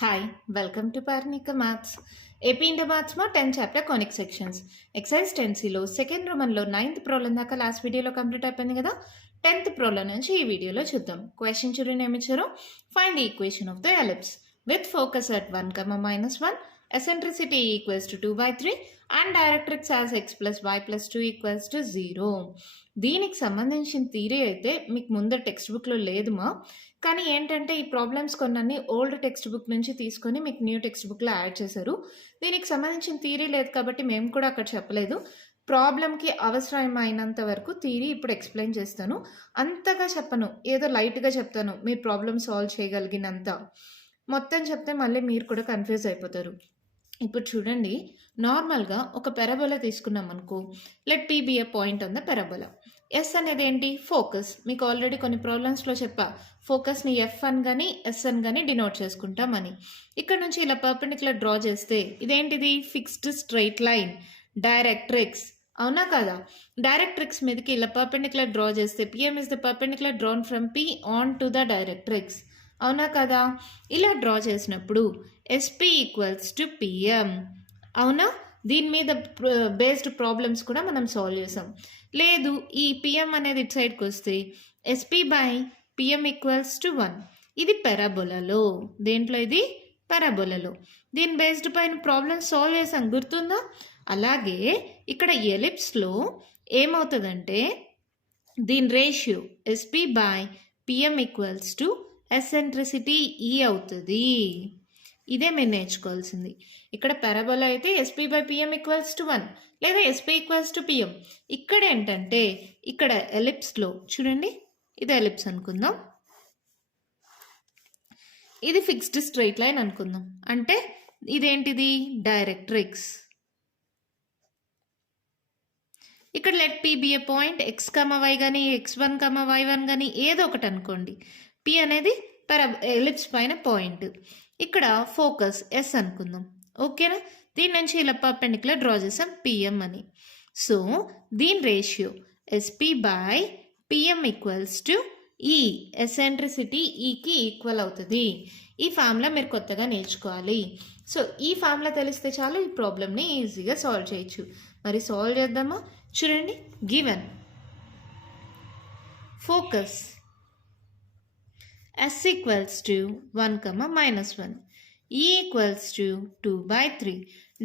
Hi, welcome to Parnika Maths. AP Inter Maths ma 10th chapter conic sections. Exercise 10C లో second Roman లో 9th problem దాకా last వీడియోలో complete అయిపోయింది కదా. 10th problem నుంచి ఈ వీడియోలో చూద్దాం. క్వశ్చన్ చూడండి ఏమి ఇచ్చారు. Find the equation of the ellipse with focus at 1, eccentricity equals to 2/3 and directrix as x plus y plus 2 equals to 0. దీనికి సంబంధించిన థియరీ అయితే మీకు ముందు టెక్స్ట్ బుక్లో లేదుమా, కానీ ఏంటంటే ఈ ప్రాబ్లమ్స్ కొన్ని ఓల్డ్ టెక్స్ట్ బుక్ నుంచి తీసుకొని మీకు న్యూ టెక్స్ట్ బుక్లో యాడ్ చేశారు. దీనికి సంబంధించిన థియరీ లేదు కాబట్టి మేము కూడా అక్కడ చెప్పలేదు. ప్రాబ్లంకి అవసరమైనంత వరకు థియరీ ఇప్పుడు ఎక్స్ప్లెయిన్ చేస్తాను. అంతగా చెప్పను, ఏదో లైట్గా చెప్తాను. మీరు ప్రాబ్లమ్ సాల్వ్ చేయగలిగినంత. మొత్తం చెప్తే మళ్ళీ మీరు కూడా కన్ఫ్యూజ్ అయిపోతారు. ఇప్పుడు చూడండి, నార్మల్గా ఒక పెరాబోలా తీసుకున్నాం అనుకో. Let P be a point on the parabola. S అనేది ఏంటి? ఫోకస్. మీకు ఆల్రెడీ కొన్ని ప్రాబ్లమ్స్లో చెప్పా, ఫోకస్ని ఎఫ్ అని కానీ ఎస్ అని కానీ డినోట్ చేసుకుంటామని. ఇక్కడ నుంచి ఇలా పర్పెండిక్యులర్ డ్రా చేస్తే ఇదేంటిది? Fixed straight line, directrix. అవునా కదా? డైరెక్ట్రిక్స్ మీదకి ఇలా పర్పెండిక్యులర్ డ్రా చేస్తే PM is the perpendicular drawn from P on to the directrix. అవునా కదా? ఇలా డ్రా చేసినప్పుడు ఎస్పీ ఈక్వల్స్ టు పిఎం. అవునా? దీని మీద బేస్డ్ ప్రాబ్లమ్స్ కూడా మనం సాల్వ్ చేసాం. లేదు, ఈ పిఎం అనేది ఇటు సైడ్కి వస్తే SP by PM equals to 1. ఇది పెరాబోలాలో. దేంట్లో? ఇది పెరాబోలాలో. దీని బేస్డ్ పైన ప్రాబ్లమ్స్ సాల్వ్ చేసాం, గుర్తుందా? అలాగే ఇక్కడ ఎలిప్స్లో ఏమవుతుందంటే దీని ratio SP by PM equals to eccentricity ఈ అవుతుంది. ఇదే మీరు నేర్చుకోవాల్సింది. ఇక్కడ పారాబోలా అయితే SP by PM equals to 1 లేదా ఎస్పీ ఈక్వల్స్ టు పిఎం. ఇక్కడ ఏంటంటే ఇక్కడ ఎలిప్స్లో చూడండి, ఇది ఎలిప్స్ అనుకుందాం, ఇది ఫిక్స్డ్ స్ట్రైట్ లైన్ అనుకుందాం. అంటే ఇదేంటిది? డైరెక్ట్రిక్స్. ఇక్కడ let P be a point x y కానీ x1, y1 కానీ ఏదో ఒకటి అనుకోండి. పి అనేది ఎలిప్స్ పైన పాయింట్. ఇక్కడ ఫోకస్ ఎస్ అనుకుందాం. ఓకేనా? దీని నుంచి ఇలా పర్పెండిక్యులర్ డ్రా చేసాం పిఎం అని. సో దీని ratio SP by PM equals to ఈ. ఎసెంట్రిసిటీ ఈకి ఈక్వల్ అవుతుంది. ఈ ఫార్ములా మీరు కొత్తగా నేర్చుకోవాలి. సో ఈ ఫార్ములా తెలిస్తే చాలు ఈ ప్రాబ్లమ్ని ఈజీగా సాల్వ్ చేయొచ్చు. మరి సాల్వ్ చేద్దామా? చూడండి, given focus S equals to 1, -1, E equals to 2/3,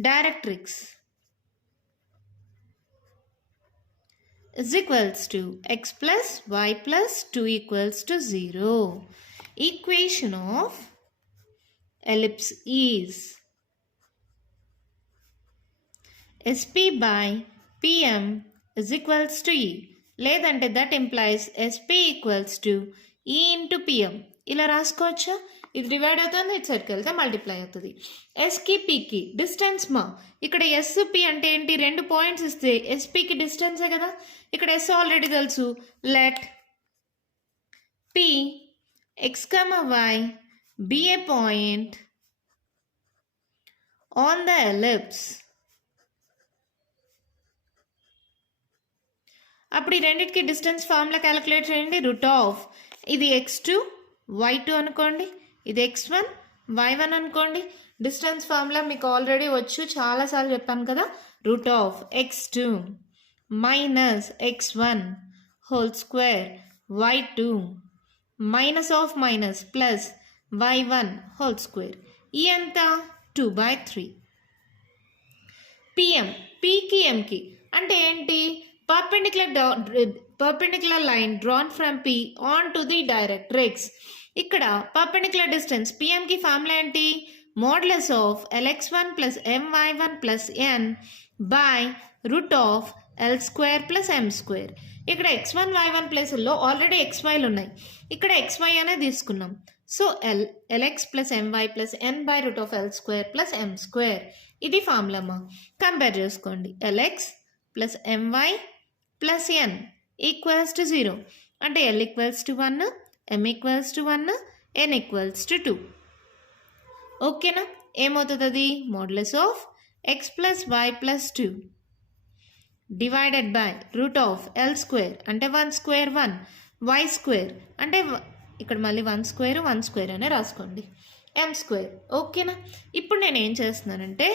directrix is equals to x plus y plus 2 equals to 0. Equation of ellipse is SP by PM is equals to E. లేదంటే that implies SP equals to ఈ into PM. ఇలా రాసుకోవచ్చా? ఇది divide అవుతుంది, ఇటు సైడ్కి వెళ్తే multiply అవుతుంది. ఎస్కి పీకి డిస్టెన్స్ మా. ఇక్కడ ఎస్పి అంటే ఏంటి? 2 పాయింట్స్ ఇస్తే ఎస్పికి డిస్టెన్సే కదా. ఇక్కడ ఎస్ ఆల్రెడీ తెలుసు. Let P x y be a point on the ellipse. అప్పుడు ఈ రెండింటికి డిస్టెన్స్ ఫార్ములా క్యాలిక్యులేట్ చేయండి. రూట్ ఆఫ్ ఇది x2 y2 అనుకోండి, ఇది x1 y1 అనుకోండి. డిస్టెన్స్ ఫార్ములా మీకు ఆల్రెడీ వచ్చు, చాలాసార్లు చెప్పాను కదా. Route of x2 minus x1 whole square y2 minus of minus plus y1 whole square. ఈ ఎంత? 2/3. పిఎం పీకి ఎంకి అంటే ఏంటి? perpendicular line drawn from P on to the directrix. ఇక్కడ perpendicular distance PM కి ఫార్ములా ఏంటి? Modulus of LX1 plus MY1 plus N by root of L square plus M square. ఇక్కడ x1 y1 ప్లేసుల్లో already xyలు ఉన్నాయి. ఇక్కడ xy అనే తీసుకున్నాం. So LX plus MY plus N by root of L square plus M square. ఇది formula. Compare చేసుకోండి. LX plus MY plus N equals to 0 అంటే L equals to 1, M equals to 1, N equals to 2. ఓకేనా? ఏమవుతుంది అది? Modulus of x plus y plus 2 divided by root of L square అంటే 1 square 1, y square అంటే ఇక్కడ మళ్ళీ 1 square 1 square అనే రాసుకోండి. M square. ఓకేనా? ఇప్పుడు నేను ఏం చేస్తున్నానంటే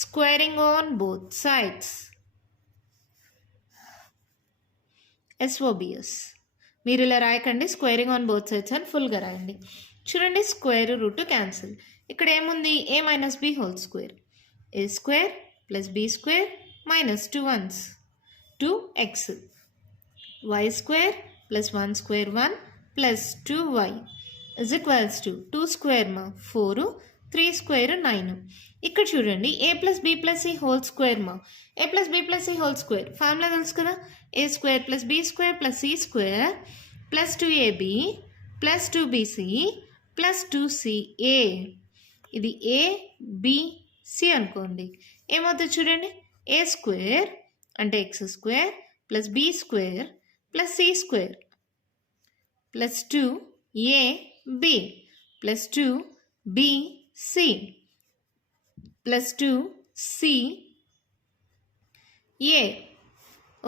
squaring on both sides. SOBS. మీరు ఇలా రాయకండి, స్క్వేరింగ్ ఆన్ బోత్ సైడ్స్ అని ఫుల్గా రాయండి. చూడండి, స్క్వేర్ రూట్ క్యాన్సిల్. ఇక్కడ ఏముంది? A minus B whole square. A square plus B square minus 2 ones 2x. y square plus 1 square 1 plus 2y is equals to 2 square 4, 3 square 9. ఇక్కడ చూడండి, A plus B plus C whole square A plus B plus C whole square formula తెలుసు కదా. A square plus B square plus C square plus 2ab plus 2bc plus 2ca. ఇది A B C అనుకోండి. ఏమవుతుంది చూడండి, A square అంటే X square plus B square plus C square plus 2ab plus 2bc plus 2ca.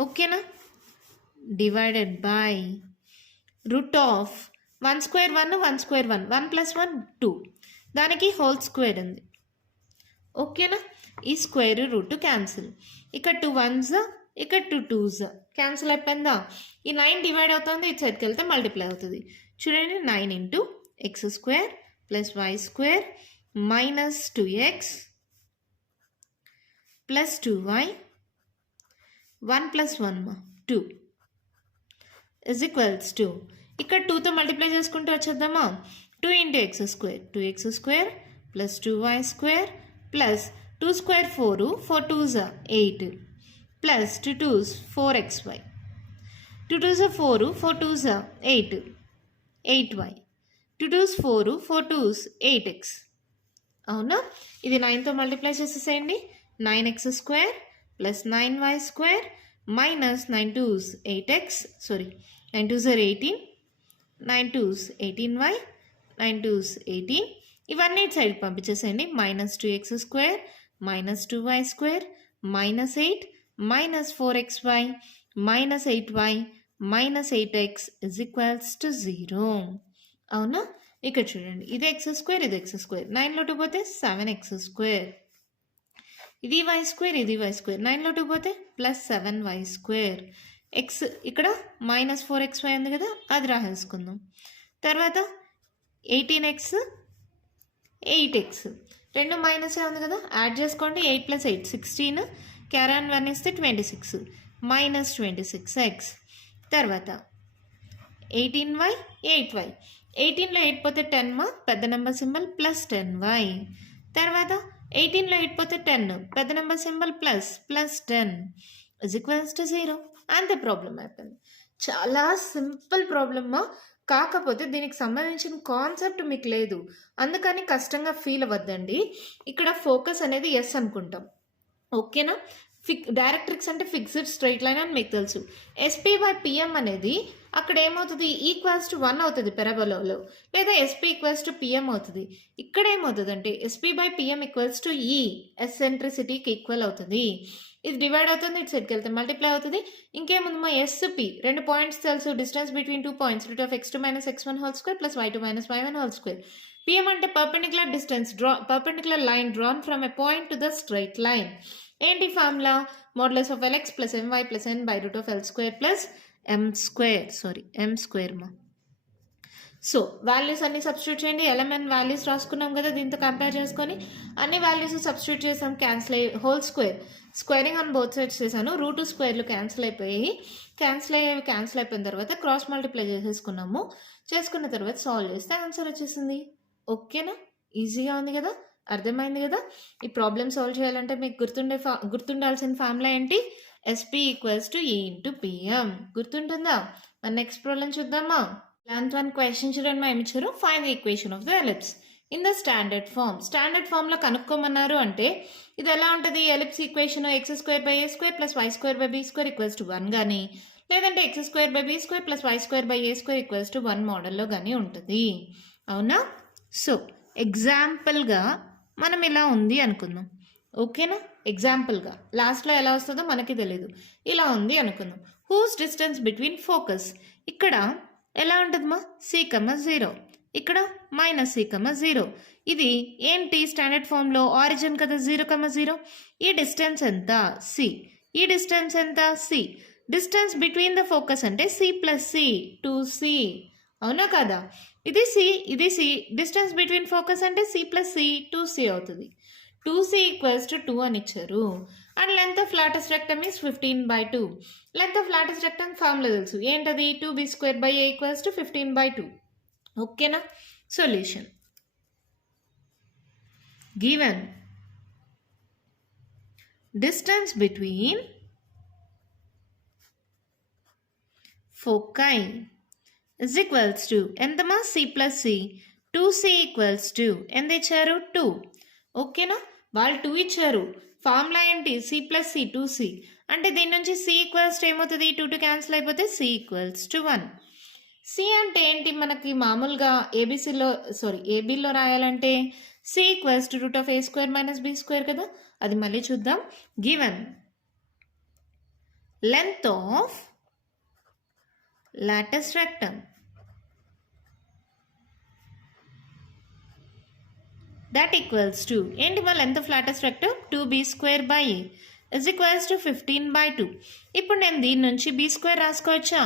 ఓకేనా? Divided by root of 1 square 1 1 square 1 1 plus 1 2, దానికి whole square ఉంది. ఓకేనా? ఈ స్క్వేర్ రూట్ క్యాన్సిల్. ఇక్కడ 2 ones ఇక్కడ 2 2s క్యాన్సిల్ అయిపోయిందా? ఈ 9 డివైడ్ అవుతుంది, ఇటు సైడ్కి వెళ్తే మల్టిప్లై అవుతుంది. చూడండి, 9 into x square plus y square minus 2x plus 2y 1 plus 1 2 is equals to, ఇక్కడ 2తో మల్టిప్లై చేసుకుంటూ వచ్చేద్దామా. 2 into x square 2x square plus 2y square plus 2 square 4 4 2s 8 plus 2 2s 4xy 2 2s 4 4 2s 8 8y 2 2s 4 4 2s 8x. అవునా? ఇది 9తో multiply చేసేసేయండి. 9x square plus 9y square minus 9 2s 8x, sorry 9 2s 18 9 2s 18y 9 2s 18. ఇవన్నీ side పంపించేసేయండి. Minus 2x square minus 2y square minus 8 minus 4xy minus 8y minus 8x is equals to 0. అవునా? ఇక్కడ చూడండి, ఇది X square ఇది X square, 9లో 2 పోతే 7x square, ఇది y స్క్వేర్ ఇది y స్క్వేర్, 9లో 2 పోతే ప్లస్ 7y స్క్వేర్. ఎక్స్ ఇక్కడ మైనస్ 4xy ఉంది కదా, అది రాసేసుకుందాం. తర్వాత 18x 8x, రెండు మైనస్ ఉంది కదా, యాడ్ చేసుకోండి. 8 ప్లస్ 8 16, క్యారాన్ 1 ఇస్తే 26 మైనస్ 26x. తర్వాత 18y 8y, 18లో 8 పోతే 10 పెద్ద నెంబర్ సింబల్ ప్లస్ 10y. తర్వాత 18లో 8 పోతే 10 పెద్ద number symbol plus plus 10 is equals to 0. అంతే, ప్రాబ్లం అయిపోయింది. చాలా సింపుల్ ప్రాబ్లమ్, కాకపోతే దీనికి సంబంధించిన కాన్సెప్ట్ మీకు లేదు, అందుకని కష్టంగా ఫీల్ అవ్వద్దండి. ఇక్కడ ఫోకస్ అనేది ఎస్ అనుకుంటాం. ఓకేనా? డైరెక్ట్రిక్స్ అంటే ఫిక్స్డ్ స్ట్రైట్ లైన్ అని మీకు తెలుసు. ఎస్పీ బై పిఎం అనేది అక్కడ ఏమవుతుంది, ఈక్వల్స్ టు 1 అవుతుంది పెరాబోలాలో, లేదా ఎస్పీ ఈక్వల్స్ టు పిఎం అవుతుంది. ఇక్కడ ఏమవుతుంది అంటే SP by PM equals to ఈ ఎసెంట్రిసిటీకి ఈక్వల్ అవుతుంది. ఇది డివైడ్ అవుతుంది, ఇటు సైడ్కి వెళ్తే మల్టిప్లై అవుతుంది. ఇంకేముంది మా ఎస్పీ, రెండు పాయింట్స్ తెలుసు, distance between 2 points root of x2 minus x1 whole square plus y2 minus y1 whole square. PM అంటే perpendicular distance perpendicular line drawn from a point to the straight line. ఏంటి ఫార్ములా? Modulus of lx plus my plus n by root of l square plus m square మా. So values అన్ని substitute చేయండి. LMN values రాసుకున్నాం కదా, దీంతో compare చేసుకొని అన్ని వాల్యూస్ సబ్స్టిట్యూట్ చేసాం. క్యాన్సిల్ అయ్యి whole square, squaring on both sides చేశాను. రూట్ స్క్వేర్లు క్యాన్సిల్ అయిపోయిన తర్వాత క్రాస్ మల్టిప్లై చేసేసుకున్నాము. చేసుకున్న తర్వాత సాల్వ్ చేస్తే ఆన్సర్ వచ్చేసింది. ఓకేనా? ఈజీగా ఉంది కదా, అర్థమైంది కదా. ఈ ప్రాబ్లమ్ సాల్వ్ చేయాలంటే మీకు గుర్తుండాల్సిన ఫార్ములా ఏంటి? ఎస్పీ ఈక్వల్స్ టు ఈ ఇంటూ పిఎం. గుర్తుంటుందా? మన నెక్స్ట్ ప్రాబ్లం చూద్దామా? 11th one క్వశ్చన్ చూడండి, మా ఇచ్చారు. Find the equation of the ellipse in the standard form. Standard ఫార్మ్లో కనుక్కోమన్నారు అంటే ఇది ఎలా ఉంటుంది? Ellipse equation x square by a square plus y square by b square equals to 1 కానీ, లేదంటే x square by b square plus y square by a square equals to 1 మోడల్లో కానీ ఉంటుంది. అవునా? సో ఎగ్జాంపుల్గా మనం ఇలా ఉంది అనుకుందాం. ఓకేనా? ఎగ్జాంపుల్గా లాస్ట్లో ఎలా వస్తుందో మనకి తెలియదు. ఇలా ఉంది అనుకుందాం. హూస్ డిస్టెన్స్ బిట్వీన్ ఫోకస్, ఇక్కడ ఎలా ఉంటుందమ్మా? C, 0, ఇక్కడ మైనస్ C, 0. ఇది ఏంటి స్టాండర్డ్ ఫామ్లో ఆరిజిన్ కదా 0,0. ఈ డిస్టెన్స్ ఎంత సి, ఈ డిస్టెన్స్ ఎంత c. Distance between the focus అంటే సి ప్లస్ సి 2c, అవునా కదా. ఇది సి, ఇది సి. డిస్టెన్స్ బిట్వీన్ ఫోకస్ అంటే సి ప్లస్ సి 2c అవుతుంది. 2c ఈక్వల్స్ టు 2 అని ఇచ్చారు. And length of latus rectum is 15/2. Length of latus rectum formula తెలుసు ఏంటది, 2b²/a ఈక్వల్స్ టు 15/2. ఓకేనా. Solution given distance between foci is equals to ఎంతమా c plus c 2c equals to ఎంత ఇచ్చారు 2. ఓకేనా, వాళ్ళు 2 ఇచ్చారు. ఫార్ములా ఏంటి c plus c 2c అంటే దీని నుంచి c ఈక్వల్స్ టు ఏమవుతుంది 2 క్యాన్సిల్ అయిపోతే c ఈక్వల్స్ టు 1. సి అంటే ఏంటి, మనకి మామూలుగా ఏబీలో రాయాలంటే C equals to √(a² - b² కదా. అది మళ్ళీ చూద్దాం. Given length of latus rectum that equals to ఏంటి మా length of latus rectum 2b²/a is equals to 15/2. ఇప్పుడు నేను దీని నుంచి b² రాసుకోవచ్చా.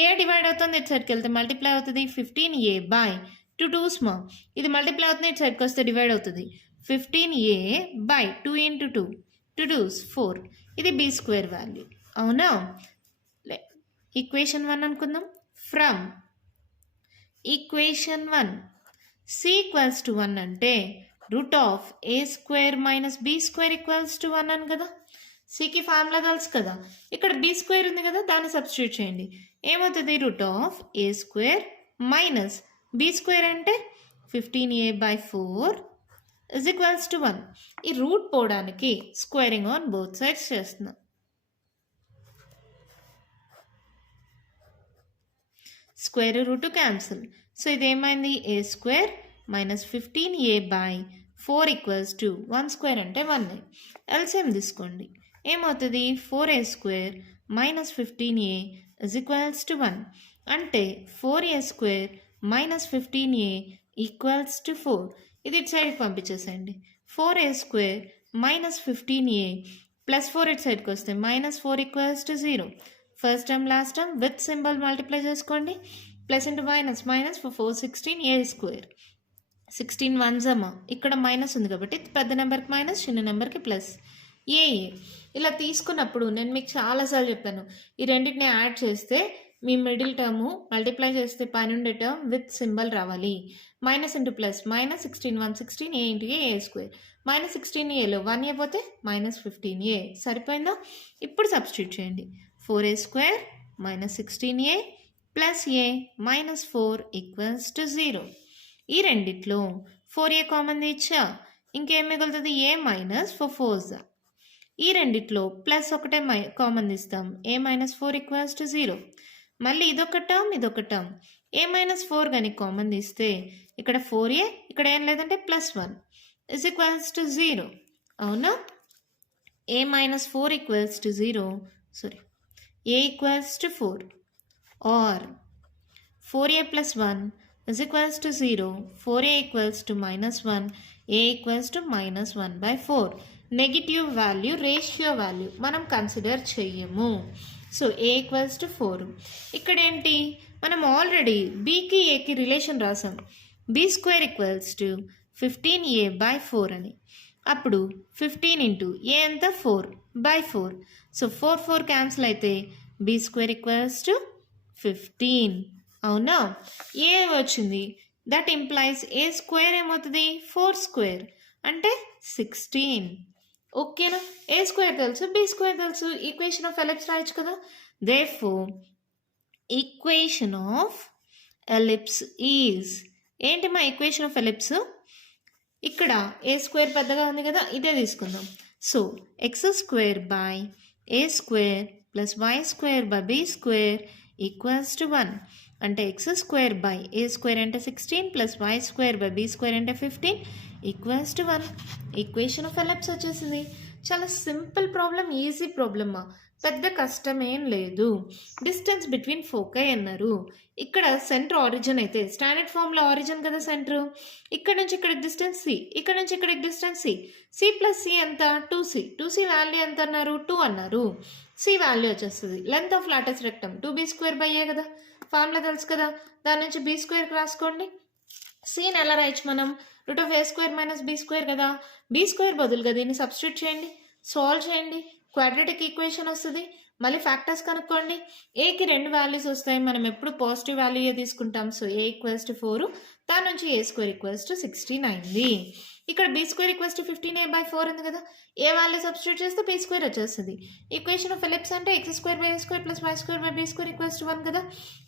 ఏ డివైడ్ అవుతుంది ఇటు సైడ్కి వెళ్తే మల్టిప్లై అవుతుంది 15a/2 2 స్మాల్. ఇది మల్టిప్లై అవుతుంది ఇటు సైడ్కి వస్తే డివైడ్ అవుతుంది 15a/2 × 2 2 2s 4. ఇది b² వాల్యూ, అవునా. ఈక్వేషన్ 1 అనుకుందాం. From equation 1 c equals to 1 అంటే √(a² - b² ఈక్వల్స్ టు 1 అని కదా. సికి ఫార్ములా తెలుసు కదా. ఇక్కడ b² ఉంది కదా, దాన్ని సబ్స్టిట్యూట్ చేయండి. ఏమవుతుంది √(a² - b² అంటే 15a/4 ఇజ్ ఈక్వల్స్ టు 1. ఈ రూట్ పోవడానికి స్క్వేరింగ్ ఆన్ బోత్ సైడ్స్ చేస్తున్నాం. Square root cancel. సో ఇదేమైంది a² - 15a/4 ఈక్వల్స్ టు 1² అంటే 1. ఎల్సిఎం తీసుకోండి. ఏమవుతుంది 4a² - 15a is equals to 1 అంటే 4a² - 15a ఈక్వల్స్ టు 4. ఇది ఇటు సైడ్కి పంపించేసేయండి. 4a² - 15a ప్లస్ 4 ఇటు సైడ్కి వస్తే -4 equals to 0. First term last term with symbol multiply చేసుకోండి. Plus into minus four 4 16a². 16 1s అమ్మా, ఇక్కడ మైనస్ ఉంది కాబట్టి పెద్ద నెంబర్కి మైనస్, చిన్న నెంబర్కి ప్లస్. ఏ ఇలా తీసుకున్నప్పుడు నేను మీకు చాలాసార్లు చెప్పాను, ఈ రెండింటిని యాడ్ చేస్తే మీ మిడిల్ టర్ము మల్టిప్లై చేస్తే పైనుండే టర్మ్ విత్ సింబల్ రావాలి. Minus into plus -16 1 16 a × a². -16aలో 1a పోతే -15a. సరిపోయిందా. ఇప్పుడు సబ్స్టిట్యూట్ చేయండి. 4a² - 16a plus a -4 equals to 0. ఈ రెండిట్లో 4a కామన్ ఇచ్చా, ఇంకేం మిగులుతుంది a - 4 ఈ రెండిట్లో ప్లస్ ఒకటే కామన్ ఇస్తాం. a - 4 equals to 0. మళ్ళీ ఇదొక టర్మ్ ఇదొక టర్మ్. a - 4 కానీ కామన్ తీస్తే ఇక్కడ 4a, ఇక్కడ ఏం లేదంటే +1 ఇజ్ ఈక్వల్స్ టు 0, అవునా. a - 4 equals to 0 a equals to 4 or 4a + 1 is equals to 0. 4a equals to -1, a equals to -1/4. Negative value ratio value మనం కన్సిడర్ చెయ్యము. So a equals to 4. ఇక్కడ ఏంటి, మనం ఆల్రెడీ bకి aకి రిలేషన్ రాసాం. b² equals to 15a/4 అని. అప్పుడు 15 into a ఎంత 4/4. So 4 4 cancel అయితే b² ఈక్వల్స్ టు 15, అవునా. ఏ వచ్చింది, దట్ ఇంప్లైస్ a² ఏమవుతుంది 4² అంటే 16. ఓకేనా. a² తెలుసు, b² తెలుసు. ఈక్వేషన్ ఆఫ్ ఎలిప్స్ రాయొచ్చు కదా. Therefore equation of ellipse is ఏంటి మా ఈక్వేషన్ ఆఫ్ ఎలిప్స్. ఇక్కడ a² పెద్దగా ఉంది కదా, ఇదే తీసుకుందాం. So x² a² + y² b² equals to 1 అంటే x² a² అంటే 16 + y² b² అంటే 15 equals to 1. Equation of ellipse వచ్చేసింది. చాలా సింపుల్ ప్రాబ్లం, ఈజీ ప్రాబ్లమ్మా. పెద్ద కష్టమేం లేదు. డిస్టెన్స్ బిట్వీన్ ఫోకై అన్నారు. ఇక్కడ సెంటర్ ఆరిజిన్ అయితే స్టాండర్డ్ ఫామ్లో ఆరిజిన్ కదా సెంటర్. ఇక్కడ నుంచి ఇక్కడ డిస్టెన్స్ సి, ఇక్కడ నుంచి ఇక్కడ distance c. C plus c ఎంత? 2c. 2c వాల్యూ ఎంత అన్నారు? 2 అన్నారు. సి వాల్యూ వచ్చేస్తుంది. Length of latus rectum 2b²/a కదా, ఫార్ములా తెలుసు కదా. దాని నుంచి b² రాసుకోండి. సిని ఎలా రాయొచ్చు మనం? √a² - b² కదా. b² బదులుగా దీన్ని సబ్స్టిట్యూట్ చేయండి, సాల్వ్ చేయండి, క్వాడ్రాటిక్ ఈక్వేషన్ వస్తుంది. మళ్ళీ ఫ్యాక్టర్స్ కనుక్కోండి. ఏకి 2 వాల్యూస్ వస్తాయి, మనం ఎప్పుడు పాజిటివ్ వాల్యూయే తీసుకుంటాం. సో a = 4, దాని నుంచి a² = 16 అయింది. ఇక్కడ b² = 15a/4 ఉంది కదా. ఏ వాల్యూ సబ్స్టిట్యూట్ చేస్తే b² వచ్చేస్తుంది. ఈక్వేషన్ ఆఫ్ ఎలిప్స్ అంటే x² + y² + b² = 1 కదా.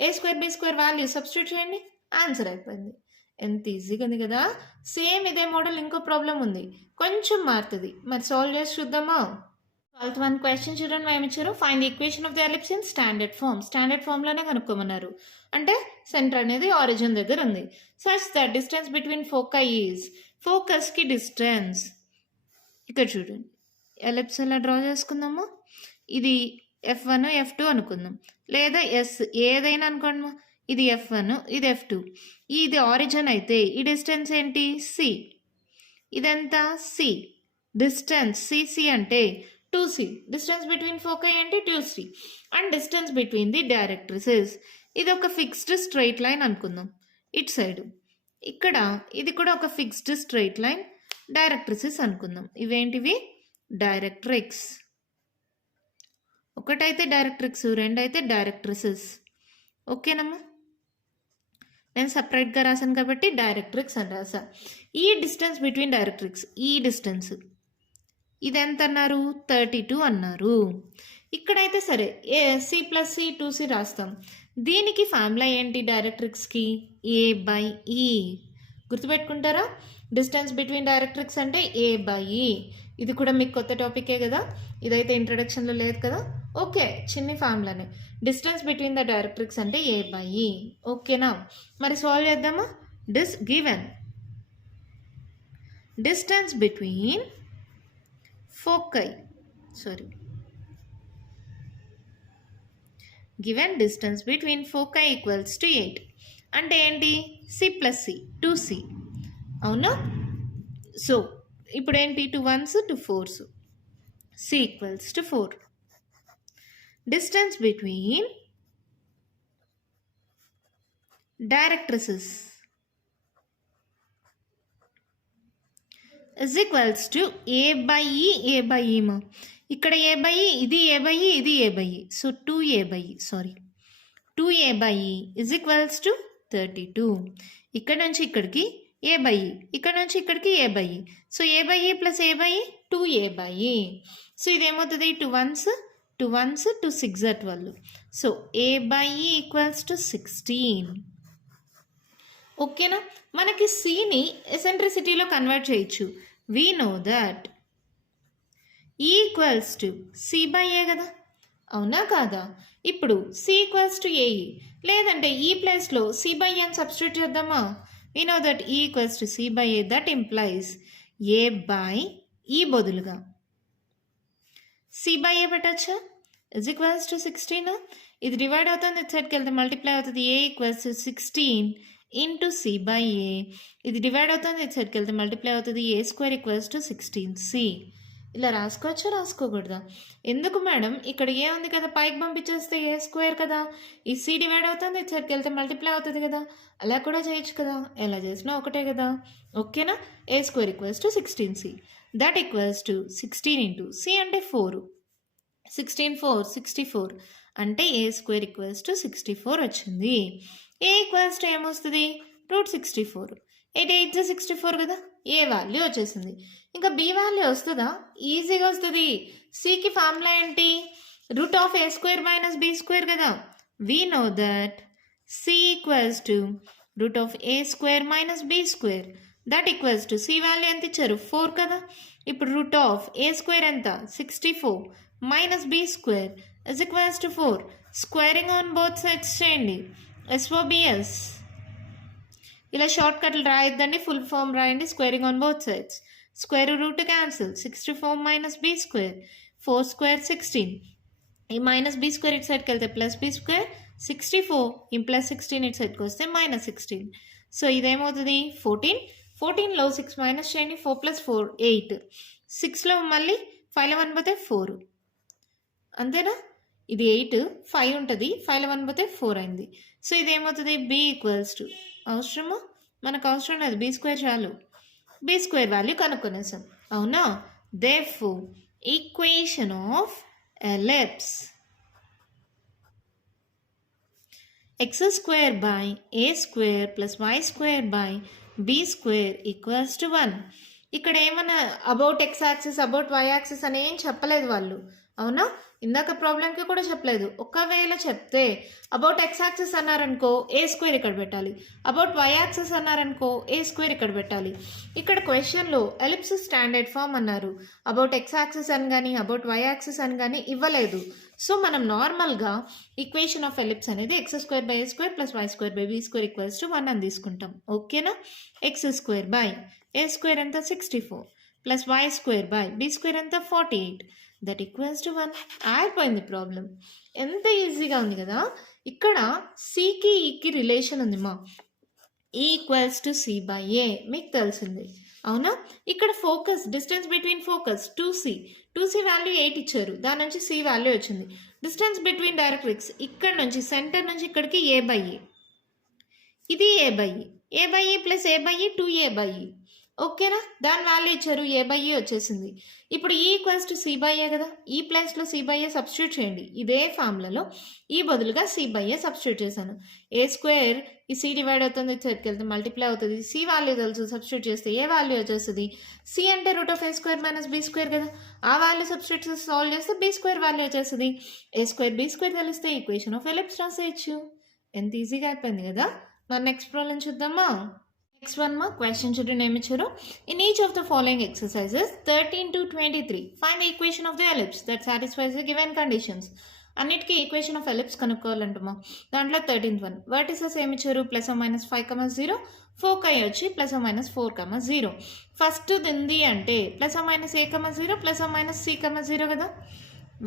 a² b² వాల్యూ సబ్స్టిట్యూట్ చేయండి, ఆన్సర్ అయిపోయింది. ఎంత ఈజీగా ఉంది కదా. సేమ్ ఇదే మోడల్ ఇంకో ప్రాబ్లం ఉంది, కొంచెం మారుతుంది. మరి సాల్వ్ చేసి చూద్దామా? 12th 1 క్వశ్చన్ చూడండి, మేము ఇచ్చారు. Find the equation of the ellipse in standard form. Standard ఫామ్లోనే కనుక్కోమన్నారు. అంటే సెంటర్ అనేది ఆరిజిన్ దగ్గర ఉంది. Such that distance between foci is, ఫోకస్కి డిస్టెన్స్. ఇక్కడ చూడండి, ఎలిప్స్ ఎలా డ్రా చేసుకుందాము. ఇది F1 F2 అనుకుందాం, లేదా ఎస్ ఏదైనా అనుకోండి. ఇది F1, ఇది F2. ఇది ఆరిజిన్ అయితే ఈ డిస్టెన్స్ ఏంటి? సి. ఇదంతా సి. డిస్టెన్స్ సిసి అంటే 2c. డిస్టెన్స్ బిట్వీన్ ఫోకై అంటే 2c. And distance between the directrices, ఇది ఒక ఫిక్స్డ్ స్ట్రైట్ లైన్ అనుకుందాం. ఇటు సైడు ఇక్కడ ఇది కూడా ఒక ఫిక్స్డ్ స్ట్రైట్ లైన్, డైరెక్ట్రిసెస్ అనుకుందాం. ఇవేంటివి? డైరెక్ట్రిక్స్. ఒకటైతే డైరెక్ట్రిక్స్, రెండైతే డైరెక్ట్రిసెస్. ఓకేనమ్మా, నేను సపరేట్గా రాశాను కాబట్టి డైరెక్ట్రిక్స్ అని రాసా. ఈ డిస్టెన్స్ బిట్వీన్ డైరెక్ట్రిక్స్, ఈ డిస్టెన్స్ ఇదెంత అన్నారు? 32 అన్నారు. ఇక్కడైతే సరే c + c 2c రాస్తాం. దీనికి ఫార్ములా ఏంటి? డైరెక్ట్రిక్స్కి a/e. గుర్తుపెట్టుకుంటారా? డిస్టెన్స్ బిట్వీన్ డైరెక్ట్రిక్స్ అంటే a/e. ఇది కూడా మీకు కొత్త టాపికే కదా, ఇదైతే ఇంట్రడక్షన్లో లేదు కదా. ఓకే, చిన్ని ఫార్ములానే. డిస్టెన్స్ బిట్వీన్ ద డైరెక్ట్రిక్స్ అంటే a/e. ఓకేనా, మరి సాల్వ్ చేద్దామా? Given distance between foci, given distance between foci = 8. అంటే ఏంటి? c + c 2c. అవునా? సో ఇప్పుడు ఏంటి? 2 1s 2 4s, c = 4. Distance between directrices = a/e మా. ఇక్కడ a/e, ఇది a/e, ఇది a/e. So 2a/e, 2a/e = 32. ఇక్కడ నుంచి ఇక్కడికి a/e, ఇక్కడ నుంచి ఇక్కడికి a/e. So a/e + a/e 2a/e. So ఇదేమవుతుంది? 2 1s 2 6 12. So a/e = 16. ఓకేనా, మనకి సిని ఎసెంట్రిసిటీలో కన్వర్ట్ చేయొచ్చు. We know that E = c/a కదా, అవునా కాదా? ఇప్పుడు c = ae, లేదంటే ఈ ప్లేస్లో c/a అని సబ్స్టిట్యూట్ చేద్దామా? We know that E = c/a. That implies a/e బదులుగా c/a పెట్టచ్చా? = 16. ఇది డివైడ్ అవుతుంది, ఇటు సైడ్కి వెళ్తే మల్టిప్లై అవుతుంది. a = 16 × c/a. ఇది డివైడ్ అవుతుంది, ఇటు సైడ్కి వెళ్తే మల్టిప్లై అవుతుంది. a² = 16c. ఇలా రాసుకోవచ్చా, రాసుకోకూడదా? ఎందుకు మేడం? ఇక్కడ ఏ ఉంది కదా, పైకి పంపించేస్తే a² కదా. ఈ c డివైడ్ అవుతుంది, ఇటు సైడ్కి వెళ్తే మల్టిప్లై అవుతుంది కదా. అలా కూడా చేయొచ్చు కదా, ఎలా చేసినా ఒకటే కదా. ఓకేనా, a² = 16c. దట్ = 16 × c అంటే 4, 16 4 64. అంటే a² = 64 వచ్చింది. a = ఏమొస్తుంది? √64. 8 8 64 కదా, ఏ వాల్యూ వచ్చేసింది. ఇంకా బి వాల్యూ వస్తుందా? ఈజీగా వస్తుంది. సికి ఫార్ములా ఏంటి? √a² - b² కదా. We know that c = √a² - b². That = c value ఎంత ఇచ్చారు? 4 కదా. ఇప్పుడు √a² ఎంత? 64 - b² = 4. Squaring on both sides చేయండి, SOBS. ఇలా షార్ట్ కట్లు రాయొద్దండి, ఫుల్ ఫామ్ రాయండి. Squaring on both sides, square root cancel. 64 - b², 4² 16. ఈ మైనస్ బీ స్క్వేర్ ఇటు సైడ్కి వెళ్తే ప్లస్ బీ స్క్వేర్ 64 ఈ ప్లస్ 16 ఇటు సైడ్కి వస్తే మైనస్ 16. సో ఇదేమవుతుంది 14లో 6 మైనస్ చేయండి 4 + 4 8 6లో మళ్ళీ 5లో 1 పోతే 4 అంతేనా. ఇది 8 5 ఉంటుంది 5లో 1 పోతే 4 అయింది. సో ఇదేమవుతుంది బీ ఈక్వల్స్ టు అవసరమా మనకు అవసరం లేదు బీ స్క్వేర్ చాలు. బీ స్క్వేర్ వాల్యూ కనుక్కొనేసాం అవునా. Therefore equation of ellipse x square by a square plus y square by b square equals to 1. ఇక్కడ ఏమన్నా about x axis about y axis అని ఏం చెప్పలేదు వాళ్ళు అవునా. ఇందాక ప్రాబ్లంకి కూడా చెప్పలేదు. ఒకవేళ చెప్తే అబౌట్ ఎక్స్ యాక్సిస్ అన్నారనుకో ఏ స్క్వేర్ ఇక్కడ పెట్టాలి, అబౌట్ వై యాక్సిస్ అన్నారనుకో ఏ స్క్వేర్ ఇక్కడ పెట్టాలి. ఇక్కడ క్వశ్చన్లో ఎలిప్స్ స్టాండర్డ్ ఫామ్ అన్నారు, అబౌట్ ఎక్స్ యాక్సిస్ అని కానీ అబౌట్ వై యాక్సిస్ అని కానీ ఇవ్వలేదు. సో మనం నార్మల్గా ఈక్వేషన్ ఆఫ్ ఎలిప్స్ అనేది x² by a² + y² by b² = 1 అని తీసుకుంటాం ఓకేనా. x² by a² ఎంత 64 + y² by b² ఎంత 48 దట్ ఈక్వల్స్ టు 1. అయిపోయింది ప్రాబ్లం. ఎంత ఈజీగా ఉంది కదా. ఇక్కడ సికి ఈకి రిలేషన్ ఉంది మా E = c/a మీకు తెలిసింది అవునా. ఇక్కడ focus distance between focus 2c value 8 ఇచ్చారు, దాని నుంచి c వాల్యూ వచ్చింది. డిస్టెన్స్ బిట్వీన్ డైరెక్ట్రిక్స్ ఇక్కడ నుంచి సెంటర్ నుంచి ఇక్కడికి a/a, ఇది a/e ప్లస్ a/e 2a/e ఓకేనా. దాని వాల్యూ ఇచ్చారు a/e వచ్చేసింది. ఇప్పుడు E = c/a కదా, ఈ ప్లేస్లో c/a సబ్స్టిట్యూట్ చేయండి. ఇదే ఫార్ములాలో ఈ బదులుగా c/a సబ్స్టిట్యూట్ చేశాను. a² ఈ c డివైడ్ అవుతుంది సైడ్కి వెళ్తే మల్టిప్లై అవుతుంది, c వాల్యూ తెలుసు సబ్స్టిట్యూట్ చేస్తే ఏ వాల్యూ వచ్చేస్తుంది. c అంటే √(a² - b² కదా, ఆ వాల్యూ సబ్స్టిట్యూట్ చేసి సాల్వ్ చేస్తే b² వాల్యూ వచ్చేస్తుంది. a² b² తెలిస్తే ఈక్వేషన్ ఆఫ్ ఎలిప్స్ రాసేయచ్చు. ఎంత ఈజీగా అయిపోయింది కదా. మరి నెక్స్ట్ ప్రాబ్లం చూద్దామా. Next one ma question children name icharu. In each of the following exercises 13 to 23 find the equation of the ellipse that satisfies the given conditions. అన్నిటికీ equation of ellipse కనుక్కోవాలంటమా. దాంట్లో 13th one vertices ఏమి ఇచ్చారు +(5,0) foci వచ్చి +(4,0). First దింది అంటే +(a,0) +(c,0) కదా.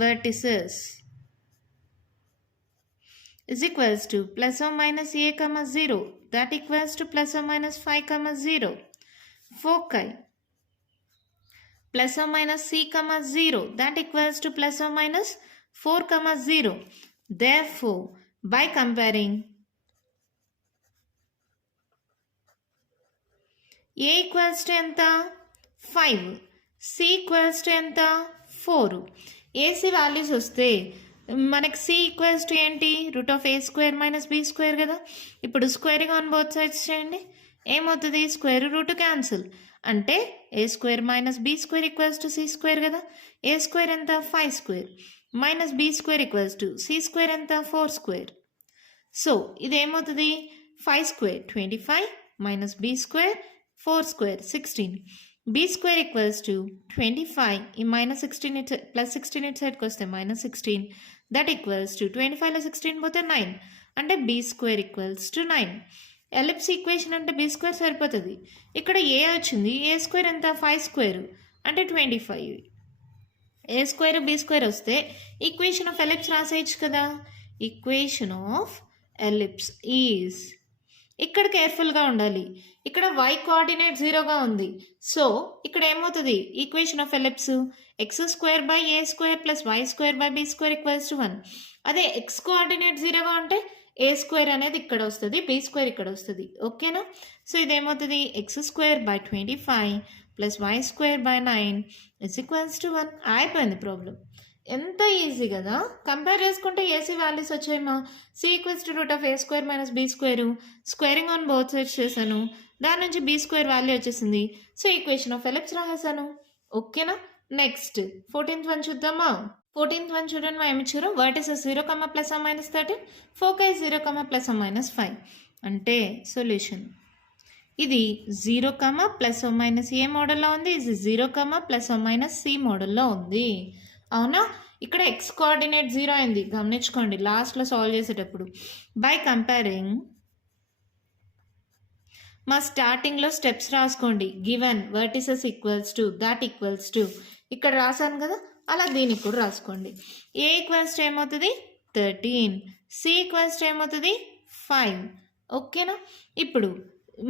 Vertices is equals to +(a,0) that equals to +(5,0). Foci +(c,0) that equals to +(4,0). Therefore, by comparing a equals to ఎంత 5, c equals to ఎంత 4. AC values వస్తే మనకి c equals to ఏంటి √(a² - b² కదా. ఇప్పుడు squaring on both sides చేయండి, ఏమవుతుంది square root cancel అంటే a² - b² = c² కదా. a² ఎంత 5² - b² = c² ఎంత 4². సో ఇది ఏమవుతుంది 5² 25 - b² 4² 16. b² = 25 ఈ -16 +16 ఇటు సైడ్కి వస్తే -16 దట్ ఈక్వల్స్ టు 25లో 16 పోతే 9 అంటే b² = 9. ఎలిప్స్ ఈక్వేషన్ అంటే b² సరిపోతుంది. ఇక్కడ ఏ వచ్చింది a² ఎంత 5² అంటే 25. a² b² వస్తే ఈక్వేషన్ ఆఫ్ ఎలిప్స్ రాసేయచ్చు కదా. ఈక్వేషన్ ఆఫ్ ఎలిప్స్ ఈజ్ ఇక్కడ కేర్ఫుల్గా ఉండాలి. ఇక్కడ y కోఆర్డినేట్ 0గా ఉంది. సో ఇక్కడ ఏమవుతుంది equation of ellipse x² by a² + y² by b² = 1. అదే x కోఆర్డినేట్ 0గా ఉంటే a² అనేది ఇక్కడ వస్తుంది, b² ఇక్కడ వస్తుంది ఓకేనా. సో ఇదేమవుతుంది x² by 25 + y² by 9 = 1. అయిపోయింది ప్రాబ్లం. ఎంత ఈజీ కదా. కంపేర్ చేసుకుంటే ఏసీ వాల్యూస్ వచ్చాయేమో. c = √(a² - b²) squaring on both sides చేశాను, దాని నుంచి b² వాల్యూ వచ్చేసింది. సో ఈక్వేషన్ ఆఫ్ ఎలిప్స్ రాసేసాను ఓకేనా. నెక్స్ట్ 14th వన్ చూద్దామా. 14th వన్ చూడండి మా ఏమిచ్చారు వర్టిసెస్ 0, ±13 ఫోకై 0, ±5 అంటే సొల్యూషన్ ఇది 0, ± ఏ మోడల్లో ఉంది, ఇది 0, ± c మోడల్లో ఉంది అవునా. ఇక్కడ x కోఆర్డినేట్ 0 అయింది గమనించుకోండి లాస్ట్లో సాల్వ్ చేసేటప్పుడు. బై కంపేరింగ్ మా స్టార్టింగ్లో స్టెప్స్ రాసుకోండి. Given vertices equals to that equals to ఇక్కడ రాశాను కదా అలా దీనికి కూడా రాసుకోండి. ఏ ఈక్వల్స్ టు ఏమవుతుంది 13, సి ఈక్వల్స్ టు ఏమవుతుంది 5. ఓకేనా? ఇప్పుడు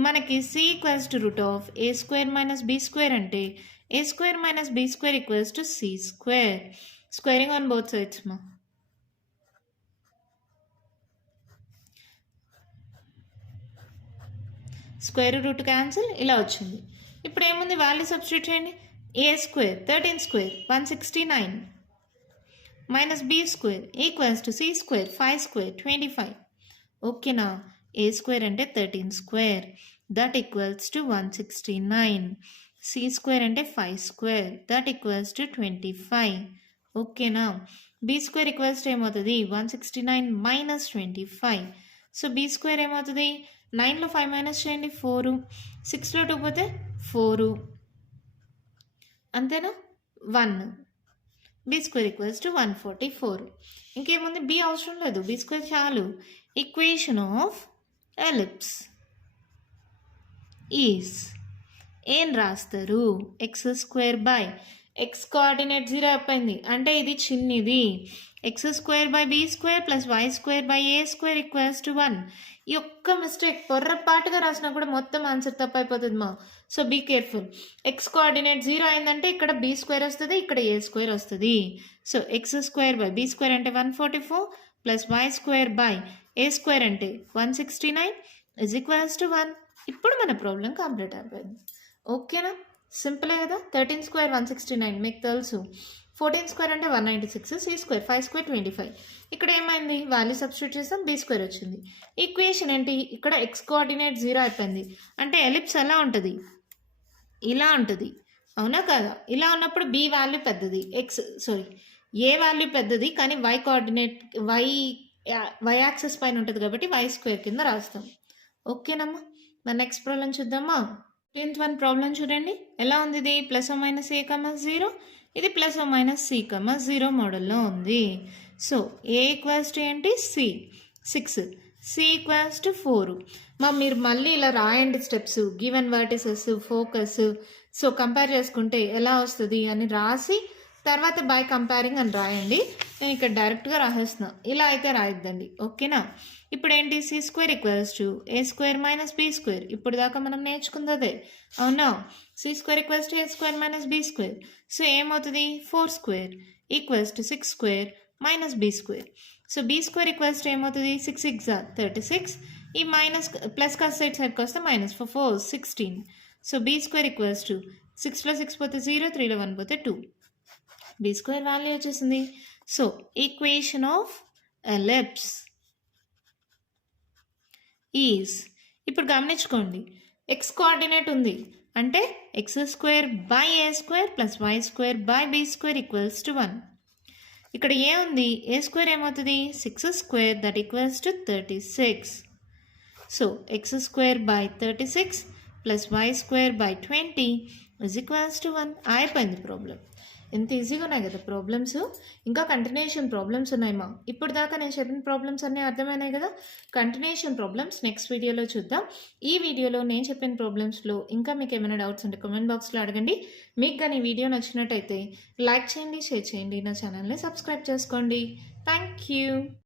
మనకి c equals to root of a square minus b square అంటే a square minus b square equals to c square. Squaring on both sides మా. స్క్వేర్ రూట్ క్యాన్సిల్, ఇలా వచ్చింది. ఇప్పుడు ఏముంది, వాల్యూ సబ్స్టిట్యూట్ చేయండి. A square 13 square 169 minus b square equals to c square 5 square 25. ఓకేనా? A square అంటే 13 square, that equals to 169. C square అంటే 5 square, that equals to 25. ఓకేనా? బి స్క్వేర్ ఈక్వల్స్ టు ఏమవుతుంది 169 మైనస్ 25. సో బి స్క్వేర్ ఏమవుతుంది, 9లో 5 minus చేయండి 4, 6లో 2 పోతే 4, అంతేనా? 1. B square equals to 144. ఇంకేముంది, బి అవసరం లేదు, బి స్క్వేర్ చాలు. ఈక్వేషన్ ఆఫ్ ఎలిప్స్ ఈజ్ ఏం రాస్తారు, x square by x coordinate 0 అయిపోయింది అంటే ఇది చిన్నది. X square by b square plus y square by a square equals to 1. ఈ ఒక్క మిస్టేక్ పొర్రపాటుగా రాసినా కూడా మొత్తం ఆన్సర్ తప్పు అయిపోతుంది మా. So be careful. X coordinate 0 అయిందంటే ఇక్కడ బి స్క్వేర్ వస్తుంది, ఇక్కడ ఏ స్క్వేర్ వస్తుంది. So x square by b square అంటే 144 plus y square by a square అంటే 169 ఇజ్ ఈక్వల్స్ టు 1. ఇప్పుడు మన ప్రాబ్లం కంప్లీట్ అయిపోయింది. ఓకేనా? సింపులే కదా. 13 స్క్వేర్ 169 మీకు తెలుసు. 14 స్క్వేర్ అంటే 196, సి స్క్వేర్ 5 స్క్వేర్ 25. ఇక్కడ ఏమైంది, వాల్యూ సబ్స్టిట్యూట్ చేస్తాం, బి స్క్వేర్ వచ్చింది. ఈక్వేషన్ ఏంటి, ఇక్కడ ఎక్స్ కోఆర్డినేట్ 0 అయిపోయింది అంటే ఎలిప్స్ ఎలా ఉంటుంది, ఇలా ఉంటుంది. అవునా కదా? ఇలా ఉన్నప్పుడు బి వాల్యూ పెద్దది, ఏ వాల్యూ పెద్దది, కానీ వై కోఆర్డినేట్ వై యాక్సెస్ పైన ఉంటుంది కాబట్టి వై స్క్వేర్ కింద రాస్తాం. ఓకేనమ్మా? మన నెక్స్ట్ ప్రాబ్లం చూద్దామా. 10th వన్ ప్రాబ్లం చూడండి ఎలా ఉంది. ఇది ప్లస్ ఓ మైనస్ ఏ కమా 0, ఇది ప్లస్ ఓ మైనస్ సి కమా 0 మోడల్లో ఉంది. సో ఏ ఈక్వల్స్ టు ఏంటి, సి 6, సి ఈక్వల్స్ టు 4. మీరు మళ్ళీ ఇలా రాయండి steps, given vertices, focus. So compare చేసుకుంటే ఎలా వస్తుంది అని రాసి తర్వాత బై కంపేరింగ్ అని రాయండి. నేను ఇక్కడ డైరెక్ట్గా రాసేస్తున్నా, ఇలా అయితే రాయొద్దండి. ఓకేనా? ఇప్పుడు ఏంటి, c square equals to a square minus b square. ఇప్పుడు దాకా మనం నేర్చుకుంది అదే, అవునా? C square equals to a square minus b square. So ఏమవుతుంది, 4 square equals to 6 square minus b square. So b square equals to ఏమవుతుంది, 6 6 36. ఈ minus plus కాస్త సైడ్కి వస్తే minus 4 16. So b square equals to 6లో 6 పోతే 0, 3లో 1 పోతే 2. బి స్క్వేర్ వాల్యూ వచ్చేసింది. So equation of ellipse is, ఇప్పుడు గమనించుకోండి, ఎక్స్ కోఆర్డినేట్ ఉంది అంటే X square by a square plus y square by b square equals to 1. ఇక్కడ ఏ ఉంది, ఏ స్క్వేర్ ఏమవుతుంది 6 square, that equals to 36. So x square by 36 plus y square by 20 is equals to 1. అయిపోయింది problem. ఎంత ఈజీగా ఉన్నాయి కదా problems. ఇంకా continuation problems ఉన్నాయమ్మా. ఇప్పుడు దాకా నేను చెప్పిన ప్రాబ్లమ్స్ అన్నీ అర్థమైనాయి కదా. కంటిన్యూషన్ ప్రాబ్లమ్స్ నెక్స్ట్ వీడియోలో చూద్దాం. ఈ వీడియోలో నేను చెప్పిన ప్రాబ్లమ్స్లో ఇంకా మీకు ఏమైనా డౌట్స్ ఉంటే కామెంట్ బాక్స్లో అడగండి. మీకు కానీ ఈ వీడియో నచ్చినట్టయితే లైక్ చేయండి, షేర్ చేయండి, నా ఛానల్ని సబ్స్క్రైబ్ చేసుకోండి. Thank you.